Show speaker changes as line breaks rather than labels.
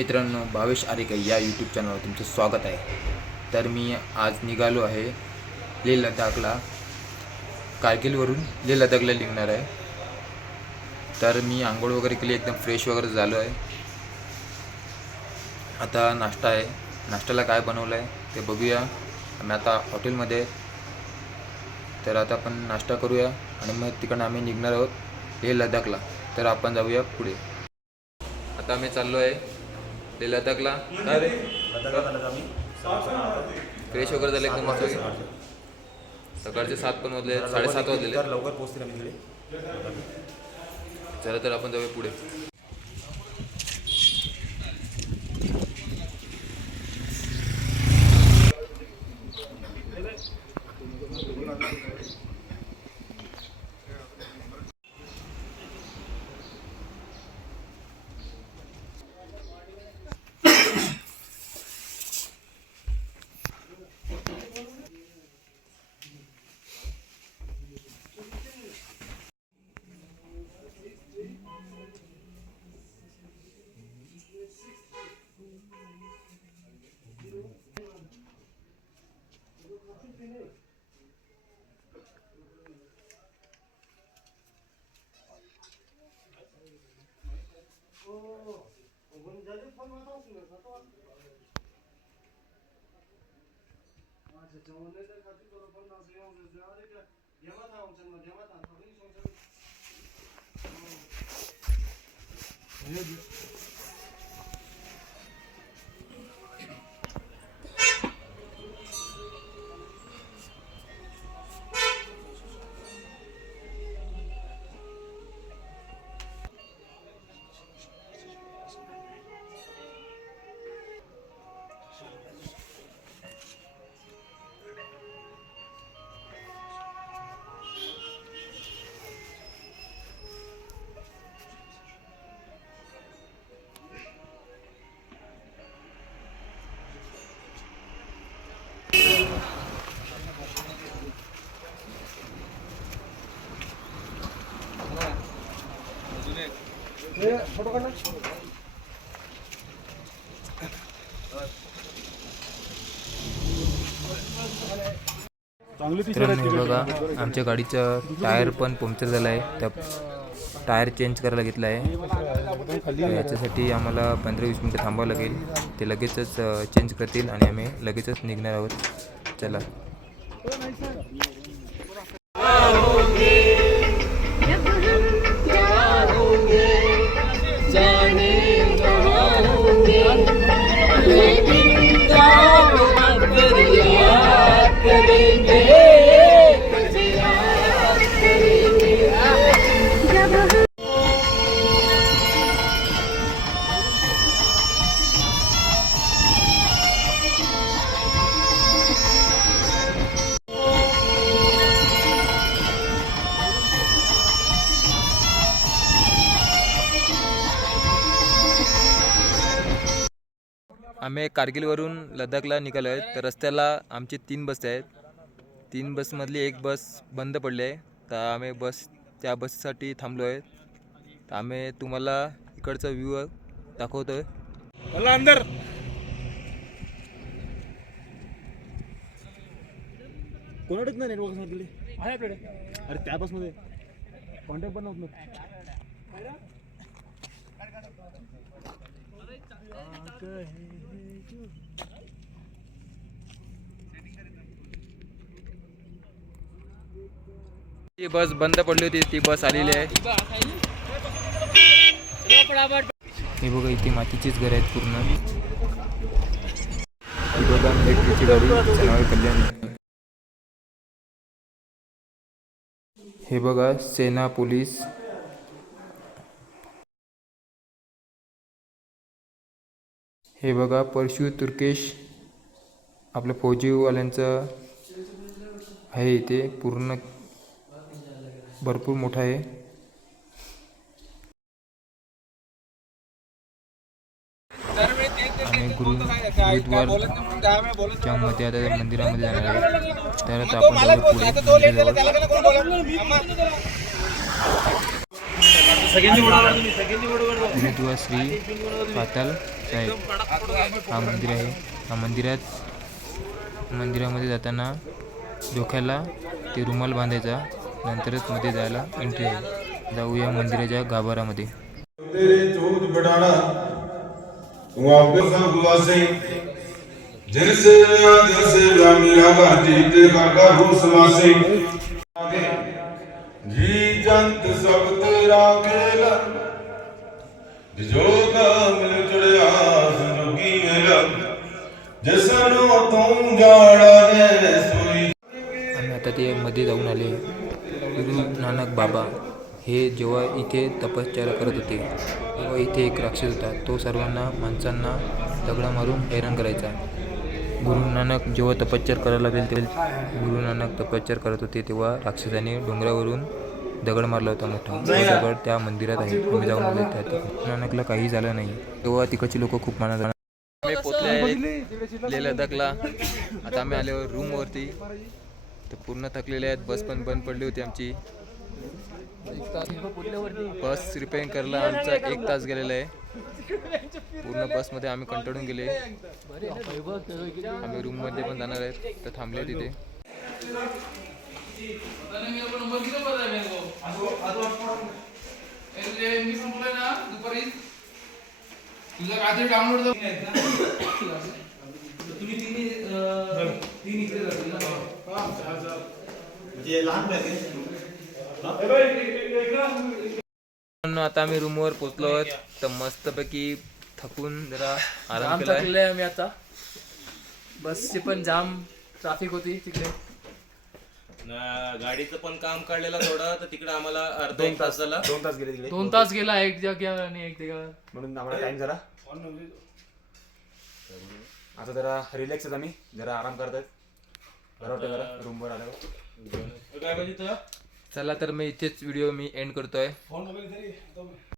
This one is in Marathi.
मित्रांनो भावेश आरेकर या यूट्यूब चॅनलवर तुमचं स्वागत आहे. तर मी आज निघालो आहे लेह लडाखला कारगिलवरून लेह लडाखला निघणार आहे. तर मी आंघोळ वगैरे केली एकदम फ्रेश वगैरे झालो आहे. आता नाश्ता आहे. नाश्त्याला काय बनवलं आहे ते बघूया. आम्ही आता हॉटेलमध्ये. तर आता आपण नाश्ता करूया आणि मग तिकडनं आम्ही निघणार आहोत लेह लडाखला तर आपण जाऊया पुढे. आता आम्ही चाललो आहे लेह लडाखला काय रे? फ्रेश वगैरे झाले एकदम मस्त सकाळचे सात पण वाजले साडेसात वाजलेले.
तर लवकर पोहोचतील आम्ही तिकडे.
चला तर आपण जाऊया पुढे. अच्छा चवने तर खाती तो पण ना से हम जो आ रहे देवा था हम चंदा देवा था तो नहीं सोच रहे हे बघा आमच्या गाडीचं टायर पण पंक्चर झालं आहे. त्या टायर चेंज करायला घेतला आहे. याच्यासाठी आम्हाला पंधरा वीस मिनटं थांबावं लागेल. ते लगेचच चेंज करतील आणि आम्ही लगेचच निघणार आहोत. चला. आम्ही कारगिलवरून लडाखला निघालो आहे. तर रस्त्याला आमची तीन बस आहेत. तीन बसमधली एक बस बंद पडली आहे. तर आम्ही बस त्या बससाठी थांबलो आहे. तर आम्ही तुम्हाला इकडचा व्ह्यू दाखवतो आहे
मला अंदर. कोणाकडेच नाही नेटवर्क सांगितले आहे आपल्याकडे. अरे त्या बसमध्ये. कॉन्टॅक्ट पण नव्हतं.
ती बस बंद पडली होती ती बस आलेली आहे. हे बघा इथे मातीचीच घर आहेत पूर्ण. बघा इलेक्ट्रिकची गाडी जनावर कल्याण. हे बघा सेना पोलीस. हे बघा परशु तुर्केश आपलं फौजीवाल्यांचं आहे इथे पूर्ण. भरपूर मोठा आहे. आम्ही गुरु गुरुद्वारच्या मध्ये आता त्या मंदिरामध्ये जाणार आहे. तर आता आपण पुढे. गुरुद्वार श्री पाताल आहे. हा मंदिर आहे. हा मंदिरात मंदिरामध्ये जाताना डोक्याला ते रुमाल बांधायचा. नंतरच मध्ये जायला एंट्री आहे जाऊया मंदिराच्या गाभारामध्ये
जैसे जैसे काका जी जंत सब तेरा खेल जो मेरा जसनो जाड़ा सोई.
आम्ही आता ते मध्ये जाऊन आले. गुरु नानक बाबा हे जेव्हा इथे तपश्चर्या करत होते तेव्हा इथे एक राक्षस होता. तो सर्वांना माणसांना दगडा मारून हैराण करायचा. गुरु नानक जेव्हा तपश्चर करायला लागेल तेव्हा गुरु नानक तपश्चर करत होते तेव्हा राक्षसाने डोंगरावरून दगड मारला होता मोठा. तो दगड त्या मंदिरात आहे. तुम्ही जाऊन त्या गुरु नानकला काही झालं नाही. तेव्हा तिकडचे लोक खूप मानत आम्ही पोचले लेह लडाखला आता आम्ही आलो रूमवरती तर पूर्ण थकलेले आहेत. बस पण बंद पडली होती आमची. बस रिपेअरिंग करायला आमचा एक तास गेलेला आहे. पूर्ण बसमध्ये आम्ही कंटाळून गेले. आम्ही रूममध्ये पण जाणार आहेत. तर थांबले तिथे.
डाउनलोड
पण आता आम्ही रूमवर पोचलो आहोत. तर मस्तपैकी थकून जरा आराम
जाम
केलाय.
थकले आम्ही आता. बसची पण जाम ट्रॅफिक होती तिकडे.
न- गाडीचं पण काम काढलेलं थोडं तर तिकडे आम्हाला अर्धा एक तास झाला.
दोन तास गेले तिकडे.
दोन तास गेला एक जाग्यावर आणि एक जाग्यावर
म्हणून आम्हाला टाइम झाला आता जरा रिलॅक्स आहेत आम्ही. जरा आराम करतायत बरं वाटतं जरा रूमवर आल्यावर.
काय पाहिजे तुला?
चला तर मी इथेच व्हिडिओ मी एंड करतोय.